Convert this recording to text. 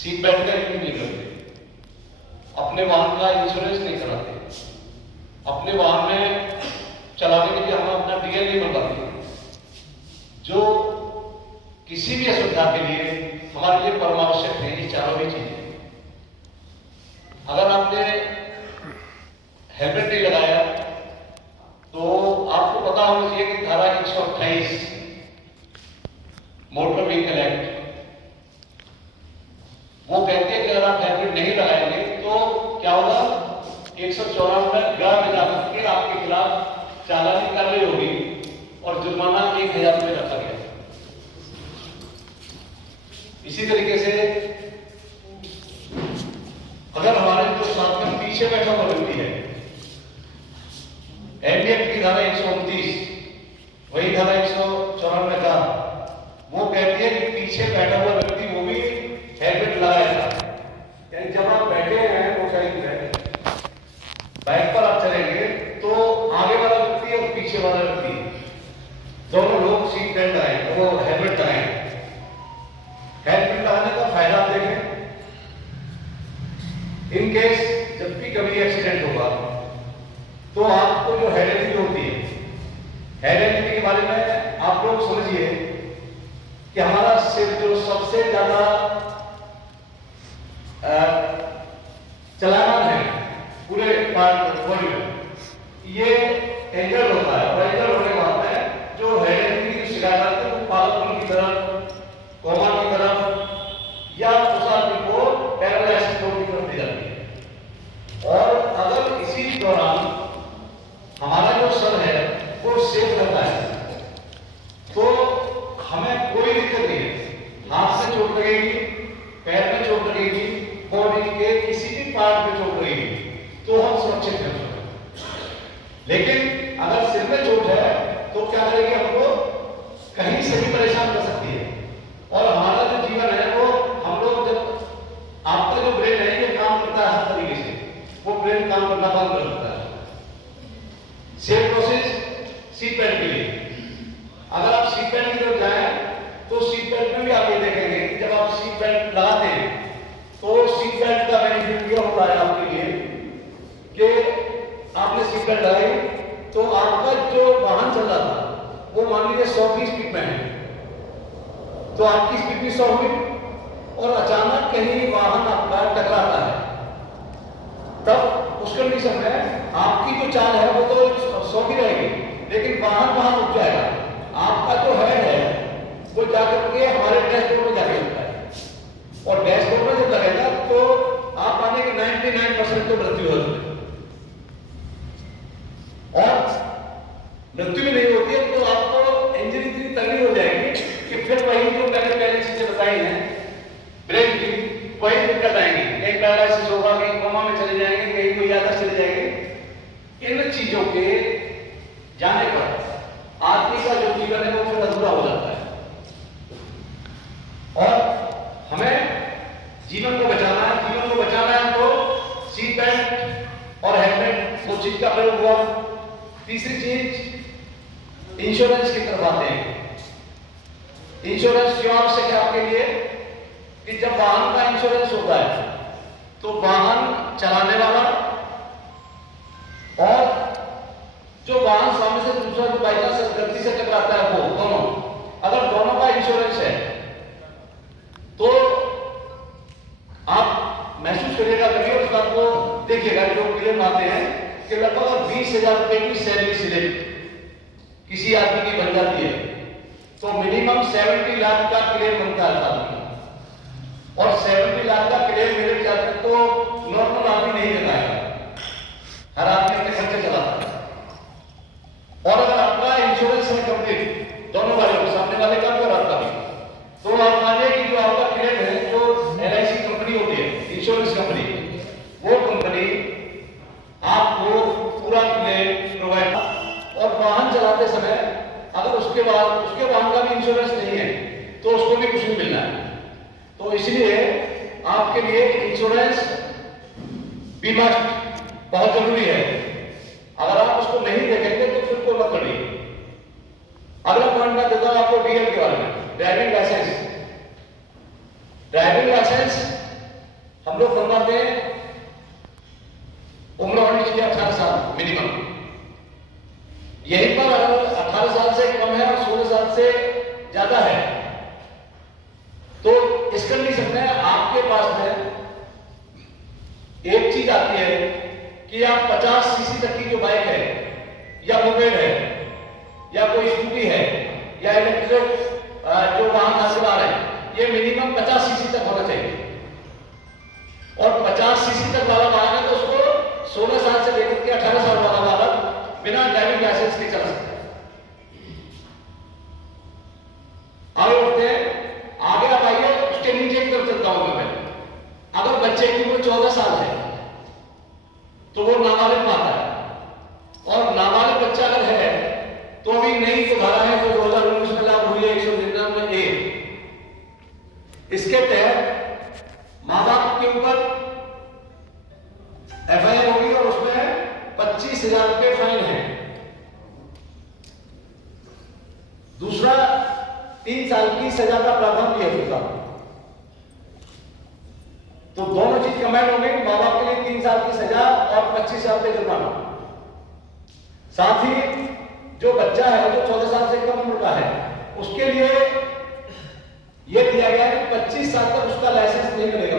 Seat belt का use नहीं करते, अपने वाहन का इंश्योरेंस नहीं कराते, अपने वाहन में चलाने के लिए हम अपना डीएल नहीं बनवाते, जो किसी भी असुविधा के लिए हमारे लिए परमावश्यक है। ये चारों ही चीजें, अगर आपने हेलमेट नहीं लगाया तो आपको पता होना चाहिए कि धारा 128 मोटर व्हीकल एक्ट वो कहते हैं कि अगर आप हेलमेट नहीं लगाएंगे तो क्या होगा, 194 ग्राम में जाकर के आपके खिलाफ चालानी कार्रवाई होगी और जुर्माना 1000 रुपये रखा गया। इसी तरीके से अगर हमारे जो साथ में पीछे बैठा हुआ व्यक्ति है, एनडीएक्ट की धारा 129 वही धारा 194 का वो कहती है कि पीछे बैठा हुआ व्यक्ति वो भी हेलमेट लगाएगा। यानी जब आप बैठे हैं मोटरसाइकिल पे, बाइक पर आप चलेंगे तो आगे वाला व्यक्ति और पीछे वाला व्यक्ति दोनों लोग सीट बेल्ट लगाएंगे, वो हेलमेट लगाएंगे। हेलमेट लगाने का फायदा आप देखें, इन केस जब भी कभी एक्सीडेंट होगा तो आपको जो हेड इंजरी होती है, हेड इंजरी के बारे में आप लोग समझिए कि हमारा सिर जो सबसे ज्यादा चलाना है पूरे पार्ट बॉडी में, ये एंगल होता है और एंगल होने के बाद में जो हेड इंजरी की शिकायत आती है वो पागलपन की तरफ, कोमा की तरफ या उस आदमी को पैरालाइसिस की तरफ दी जाती है। और अगर इसी दौरान हमारा जो सर है वो सेफ करता है तो हमें कोई दिक्कत नहीं है। हाथ से चोट लगेगी, पैर में चोट लगेगी, बॉडी के किसी भी पार्ट में चोट लगेगी तो हम सुरक्षित हैं। लेकिन अगर सिर में चोट है तो क्या करेगी, हमको कहीं से भी परेशान कर सकती है। और हमारा जो जीवन है वो हम लोग जब आपका जो ब्रेन है ये काम करता है हर तरीके से, वो ब्रेन काम करना बंद कर देता है। सेम प्रोसेस सीट बेल्ट के लिए, अगर आप सीट बेल्ट की तरफ जाएं तो सीट बेल्ट में भी आप ये देखेंगे कि जब आप सीट बेल्ट लगाते हैं तो सीट बेल्ट का बेनिफिट ये होता है आपके लिए कि आपने सीट बेल्ट लगाई तो आपका जो वाहन चल रहा था वो मान लीजिए 100 की स्पीड में है, तो आपकी स्पीड भी 100 हुई और अचानक कहीं वाहन आपका टकराता है, तब उस कंडीशन में आपकी जो चाल है वो तो 100 की रहेगी, लेकिन वाहन वहां रुक जाएगा। आपका जो हेड है वो जाकर के हमारे डैशबोर्ड में जाके लगता है और डैशबोर्ड में जब लगेगा तो आप पाने के 99% तो मृत्यु होती है। और मृत्यु भी नहीं होती है तो आपको इंजरी इतनी तगड़ी हो जाएगी कि फिर वही जो मैंने पहले चीजें बताई हैं ब्रेन की, वही दिक्कत आएंगी। कहीं पैरालिसिस होगा, कहीं कोमा में चले जाएंगे, कहीं कोई याददाश्त चले जाएंगे। इन चीजों के जाने पर आदमी का जो जीवन है वो फिर अधूरा हो जाता है। और हमें जीवन को बचाना है, जीवन को बचाना है तो सीट बेल्ट और हेलमेट वो चीज का प्रयोग हुआ। तीसरी चीज इंश्योरेंस की तरफ आते हैं। इंश्योरेंस क्यों आवश्यक है आपके लिए कि जब वाहन का इंश्योरेंस होता है तो वाहन चलाने वाला और जो वाहन सामने से दूसरा जो बाई चांस गलती से टकराता है वो दोनों, अगर दोनों का इंश्योरेंस है तो आप महसूस करिएगा कभी उस बात को देखिएगा। जो क्लेम आते हैं कि लगभग 20,000 रुपए की सैलरी स्लिप किसी आदमी की बन जाती है तो मिनिमम 70 लाख का क्लेम बनता है आदमी का, और 70 लाख का क्लेम मेरे ख्याल में तो नॉर्मल आदमी नहीं लगाएगा, हर आदमी अपने खर्चे चलाता है। और अगर आपका इंश्योरेंस है कंप्लीट दोनों वाले को, सामने वाले का भी और आपका भी, तो आप मानिए कि जो आपका क्लेम है, जो LIC कंपनी होती है इंश्योरेंस कंपनी, वो कंपनी आपको पूरा क्लेम प्रोवाइड, और वाहन चलाते समय अगर उसके वाहन का भी इंश्योरेंस नहीं है तो उसको भी कुछ नहीं मिलना है। तो इसलिए आपके लिए इंश्योरेंस बीमा बहुत जरूरी है। अगर आप उसको नहीं देखेंगे तो फिर कोई मत करिए। अगला पॉइंट मैं देता हूं आपको DL के बारे में, ड्राइविंग लाइसेंस। ड्राइविंग लाइसेंस लोग बनवाते हैं, उम्र होनी चाहिए 18 साल मिनिमम। यहीं पर अगर 18 साल से कम है और 16 साल से ज्यादा है तो इस कंडीशन में आपके पास में एक चीज आती है कि आप 50 सीसी तक की जो बाइक है या मोपेड है या कोई स्कूटी है या इलेक्ट्रिक जो वाहन हासिल आ रहे हैं, ये मिनिमम 50 सीसी तक होना चाहिए। और 50 सीसी तक वाला वाहन है तो उसको 16 साल से लेकर के 18 साल वाला वाहन बिना ड्राइविंग लाइसेंस के चला सकता है। आगे बढ़ते हैं, आगे आप आइए, उसके नीचे की तरफ चलता हूं मैं। अगर बच्चे की उम्र 14 साल है तो वो नाबालिग पाता है, और नाबालिग बच्चा अगर है तो अभी नई जो धारा है जो 2019 में लागू हुई है 199A, इसके तहत मां बाप के ऊपर FIR होगी और उसमें 25,000 रुपये फाइन है। दूसरा 3 साल की सजा का प्रावधान भी है उसका। तो दोनों चीज कंबाइन हो गई, मां बाप के लिए 3 साल की सजा और 25,000 रुपये जुर्माना। साथ ही जो बच्चा है जो 14 साल से कम उम्र का है उसके लिए यह दिया गया है कि 25 साल तक उसका लाइसेंस नहीं मिलेगा।